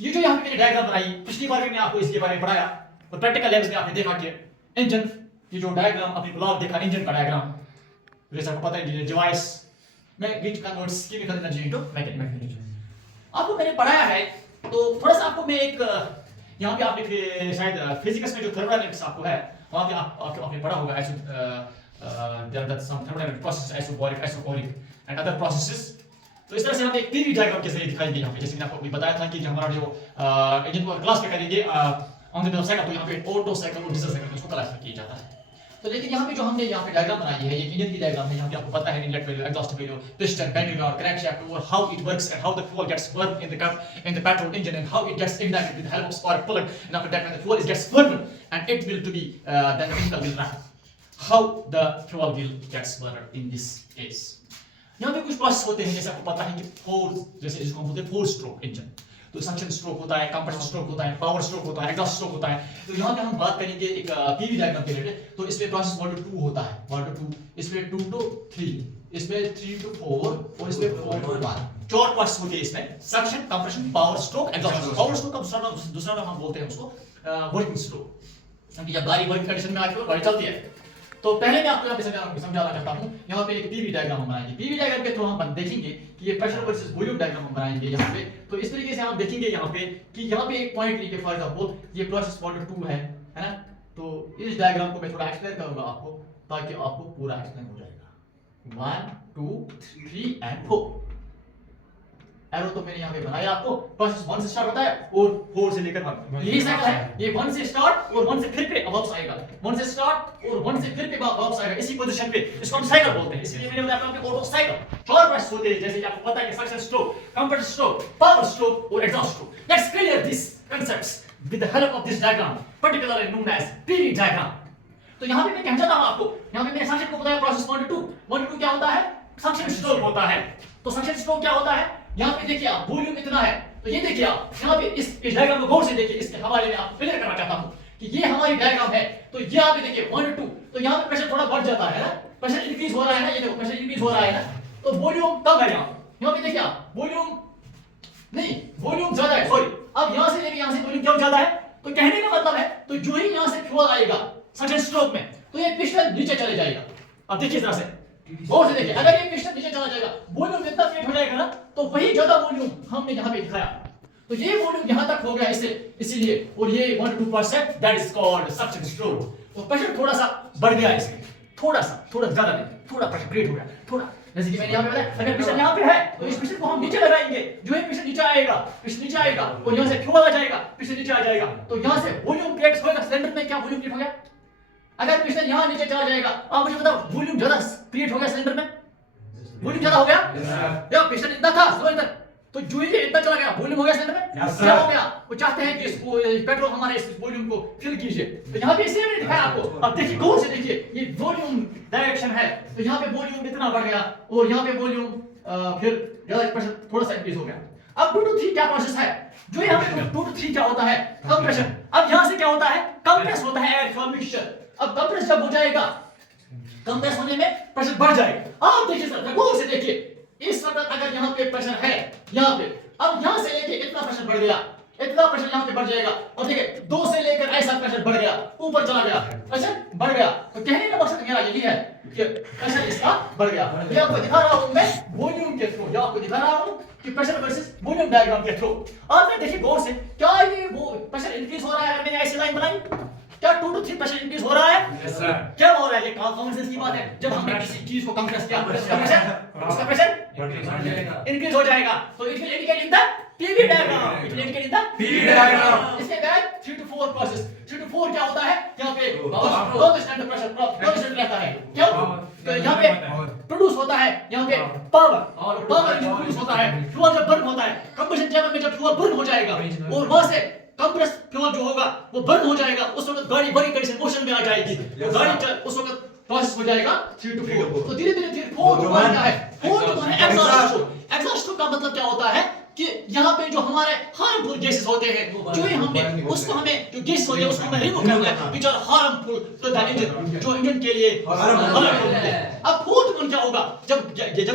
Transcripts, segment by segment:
ये जो यहाँ पे मैंने डायग्राम बनाई, पिछली बार भी मैंने आपको इसके बारे में पढ़ाया और प्रैक्टिकल लेवल में आपने देखा कि इंजन, ये जो डायग्राम आपने ब्लॉक देखा इंजन का डायग्राम, जैसे आपको पता है डिवाइस में which converts chemical energy into mechanical energy, आपको मैंने पढ़ाया है। तो थोड़ा सा आपको मैं एक यहाँ पे आपने शायद फिजिक्स में जो थर्मोडायनामिक्स आपको है वहाँ पे आपने पढ़ा होगा thermodynamic process, isobaric, isochoric and other processes. तो इस तरह से हम एक पीवी डायग्राम के जरिए दिखाएंगे यहाँ पे, जैसे मैंने आपको अभी बताया था कि हमारा जो इंजन को क्लास में करेंगे ऑन द साइकिल, तो यहाँ पे ऑटो साइकिल और डीजल साइकिल उसको क्लास किया जाता है। तो लेकिन यहाँ पे जो हमने यहाँ पे डायग्राम बनाई है, ये इंजन की डायग्राम है। यहाँ पे आपको पता है inlet value, exhaust value, piston, ventilator, crankshaft, और how it works and how the fuel gets burn in the petrol engine and how it gets ignited with the help of spark plug, and after that when the fuel gets burned and it will to be then the vehicle will run. How the fuel will gets burned in this case. यहाँ पे कुछ process होते हैं, जैसे आपको पता है कि फोर, जैसे जिसको हम बोलते हैं फोर स्ट्रोक इंजन, तो सक्शन स्ट्रोक होता है, कंप्रेशन स्ट्रोक होता है, पावर स्ट्रोक होता है, एग्जॉस्ट स्ट्रोक होता है। तो यहाँ पे हम बात करेंगे एक पीवी डायग्राम के रिलेटेड। तो इसमें प्रोसेस 1 to 2 होता है, 1 to 2, इसमें 2 to 3, इसमें 3 to 4 और इसमें 4 to 1। चार प्रोसेस होते हैं इसमें, suction, compression, power stroke, exhaust stroke. Power stroke का दूसरा नाम हम बोलते हैं उसको वर्किंग स्ट्रोक, क्योंकि जब गाड़ी वर्किंग कंडीशन में आती है गाड़ी चलती है। तो पहले मैं आपको यहाँ पे समझाना चाहता हूँ, यहाँ पे एक पीवी डायग्राम हम बनाएंगे। पीवी डायग्राम के थ्रू हम देखेंगे कि ये प्रेशर वर्सेस वॉल्यूम डायग्राम हम बनाएंगे यहाँ पे। तो इस तरीके से हम देखेंगे यहाँ पे कि यहाँ पे एक पॉइंट लीजिए, फॉर एग्जांपल ये प्रोसेस 1 to 2 है ना। तो इस डायग्राम को मैं थोड़ा एक्सप्लेन करूंगा आपको, ताकि आपको पूरा एक्सप्लेन हो जाएगा। 1 2 3 एंड 4 एरो तो मैंने यहाँ पे बनाया आपको। प्रोसेस 1 से स्टार्ट होता है और 4 से लेकर 1, यही साइकिल है। ये 1 से स्टार्ट और 1 से फिर पे वापस आएगा, 1 से स्टार्ट और 1 से फिर पे वापस आएगा, इसी पोजीशन पे। इसको हम साइकिल बोलते हैं, इसलिए मैंने बताया आपको ऑटो साइकिल। चार प्रोसेस होते हैं, जैसे कि आपको पता है कि suction stroke, compression stroke, power stroke और exhaust stroke. Let's clear this concepts with the help of this diagram, particularly known as PV diagram. तो यहाँ पे मैं कहना चाहता हूँ आपको, यहाँ पे मैंने सक्शन को बताया प्रोसेस 1 to 2। 1 to 2 क्या होता है? सक्शन स्ट्रोक होता है। तो सक्शन स्ट्रोक क्या होता है? यहाँ पे देखिए आप, वॉल्यूम इतना है, तो ये देखिए आप यहाँ पे इस डायग्राम को गौर से देखिए। इसके हवाले में आप क्लियर करना चाहता हूँ कि ये हमारी डायग्राम है। तो ये यहाँ पे देखिए 1 to 2, तो यहाँ पे प्रेशर थोड़ा बढ़ जाता है ना, प्रेशर इंक्रीज हो रहा है ना, ये देखो प्रेशर इंक्रीज हो रहा है ना। तो वॉल्यूम कम है यहाँ पे देखिए आप, वॉल्यूम नहीं, वॉल्यूम ज्यादा है, सॉरी। अब यहाँ से लेके यहाँ से वॉल्यूम क्यों ज्यादा है? तो कहने का मतलब है, तो जो ही यहाँ से फ्यूल आएगा सक्शन स्ट्रोक में, तो ये पिस्टन नीचे चले जाएगा। अब देखिए इस तरह से गौर से देखिए, अगर ये पिस्टन नीचे चला जाएगा, वॉल्यूम जितना क्रिएट हो जाएगा ना, तो वही ज्यादा वॉल्यूम हमने यहाँ पे दिखाया। तो ये वॉल्यूम यहाँ तक हो गया इससे, इसीलिए, और ये 1 to 2%, that is called suction stroke. तो प्रेशर थोड़ा सा बढ़ गया इसमें, थोड़ा ज्यादा नहीं, थोड़ा प्रेशर क्रिएट हो गया, थोड़ा। जैसे कि मैंने यहाँ पे बताया, अगर पिस्टन यहाँ पे है तो इस पिस्टन को हम नीचे लगाएंगे, जो है पिस्टन नीचे आएगा, पिस्टन नीचे आएगा और यहाँ से फ्यूल आ जाएगा, पिस्टन नीचे आ जाएगा। तो यहाँ से वॉल्यूम क्रिएट होगा सिलेंडर में। क्या वॉल्यूम क्रिएट हो गया? अगर पिस्टन यहाँ नीचे चला जाएगा, आप मुझे बताओ वॉल्यूम ज्यादा क्रिएट हो गया सिलेंडर में, वॉल्यूम ज्यादा हो गया या पिस्टन इतना था सिलेंडर, तो जो ये इतना चला गया, वॉल्यूम हो गया सिलेंडर में। क्या हो गया? वो चाहते हैं कि इसको पेट्रोल हमारे इस वॉल्यूम को फिल कीजिए। तो यहाँ पे इसे मैंने दिखाया आपको। अब देखिए गौर से देखिए, ये वॉल्यूम डायरेक्शन है, तो यहाँ पे वॉल्यूम इतना बढ़ गया और यहाँ पे वॉल्यूम फिर ज्यादा प्रेशर थोड़ा सा इंक्रीज हो गया। अब 2 to 3 क्या प्रोसेस है? जो यहाँ पे 2 to 3 क्या होता है? कंप्रेशन। अब यहाँ से क्या होता है? कंप्रेस होता है एयर फ्रॉम मिक्सचर। अब कंप्रेस जब हो जाएगा, कंप्रेस होने में प्रेशर बढ़ जाएगा। आप देखिए सर, गौर से देखिए, इस वक्त अगर यहाँ पे प्रेशर है, यहाँ पे, अब यहाँ से लेके इतना प्रेशर बढ़ गया, इतना प्रेशर यहाँ पे बढ़ जाएगा, और देखिए 2 से लेकर ऐसा प्रेशर बढ़ गया, ऊपर चला गया, प्रेशर बढ़ गया। तो कहने का मकसद मेरा यही है कि प्रेशर इसका बढ़ गया। ये आपको दिखा रहा हूँ मैं वॉल्यूम के थ्रू, जो आपको दिखा रहा हूँ कि प्रेशर वर्सेस वॉल्यूम डायग्राम के थ्रू। अब मैं देखिए गौर से, क्या ये वो प्रेशर इंक्रीज हो रहा है? मैंने ऐसी लाइन बनाई, क्या 2 to 3 प्रेशर इंक्रीज हो रहा है? Yes sir. क्या हो रहा है? ये कॉमन सेंस की बात है। जब हमने किसी चीज को कंप्रेस किया, उसका प्रेशर इंक्रीज हो जाएगा। तो it will indicate in the PV diagram, it will indicate in the PV diagram. इसके बाद 3 to 4 प्रोसेस। 3 to 4 क्या होता है? यहाँ पे कांस्टेंट प्रेशर कांस्टेंट रहता है। क्यों? तो यहाँ पे प्रोड्यूस होता है, यहाँ पे पावर, और पावर प्रोड्यूस होता है फ्यूल जब बर्न होता है। कंबशन चैम्बर में जब फ्यूल बर्न हो जाएगा और वहां से कंप्रेस फ्यूल जो होगा वो बर्न हो जाएगा, उस वक्त गाड़ी बड़ी कंडीशन मोशन में आ जाएगी। गाड़ी उस वक्त प्रोसेस हो जाएगा 3 to 4। तो धीरे धीरे 4 to 1 क्या है? 4 to 1 एग्जॉस्ट। एग्जॉस्ट का मतलब क्या होता है कि यहाँ पे जो हमारे हार्मफुल गैसेस होते हैं, जो हमें उसको हमें जो गैस होते हैं उसको हमें रिमूव करना है, which are harmful to the engine, जो इंजन के लिए हार्मफुल है। अब 4 to 1 क्या होगा? जब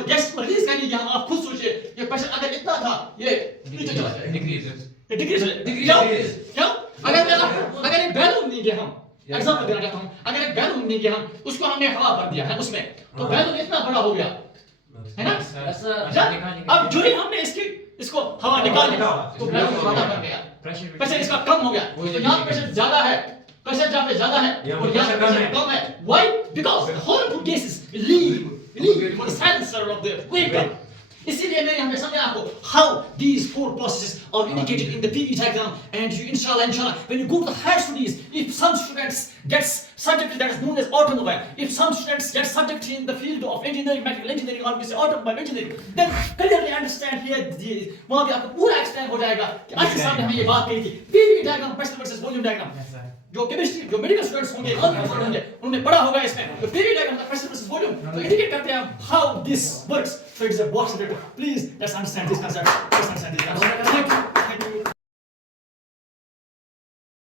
गैस को रिलीज करेंगे, हम आप खुद सोचिए, ये प्रेशर अगर इतना था, ये नीचे चला जाएगा, ये डिक्रीज हो जाएगा, क्यों? अगर एक बैलून लेंगे हम, एग्जांपल देना चाहता हूँ, अगर एक बैलून लेंगे हम, उसको हमने हवा भर दिया है उसमें, तो बैलून इतना बड़ा हो गया, है ना? अब जो ही हमने इसको हवा निकाल दिया, तो बैलून बड़ा बन गया, प्रेशर इसका कम हो गया, तो यहाँ प्रेशर ज्यादा है, प्रेशर जहाँ पे ज्यादा है और यहाँ प्रेशर कम है, why? Because the horrible gases leave for the silencer of the vehicle. इसीलिए मैंने हमें समझाया आपको how these four processes are indicated in the PV diagram, and you inshallah when you go to the higher studies, if some students gets subject that is known as automobile, if some students get subject in the field of engineering, mechanical engineering, or we say automobile engineering, then clearly understand here वहाँ पे आपको पूरा explain हो जाएगा कि आज के सामने हमें ये बात कही थी PV diagram pressure versus volume diagram, जो केमिस्ट्री जो मेडिकल स्टूडेंट्स होंगे उन्होंने पढ़ा होगा इसमें, तो PV diagram का pressure versus volume तो इंडिकेट करते हैं how this works. So it is a box related. Please let's understand this concept. Let's understand this concept.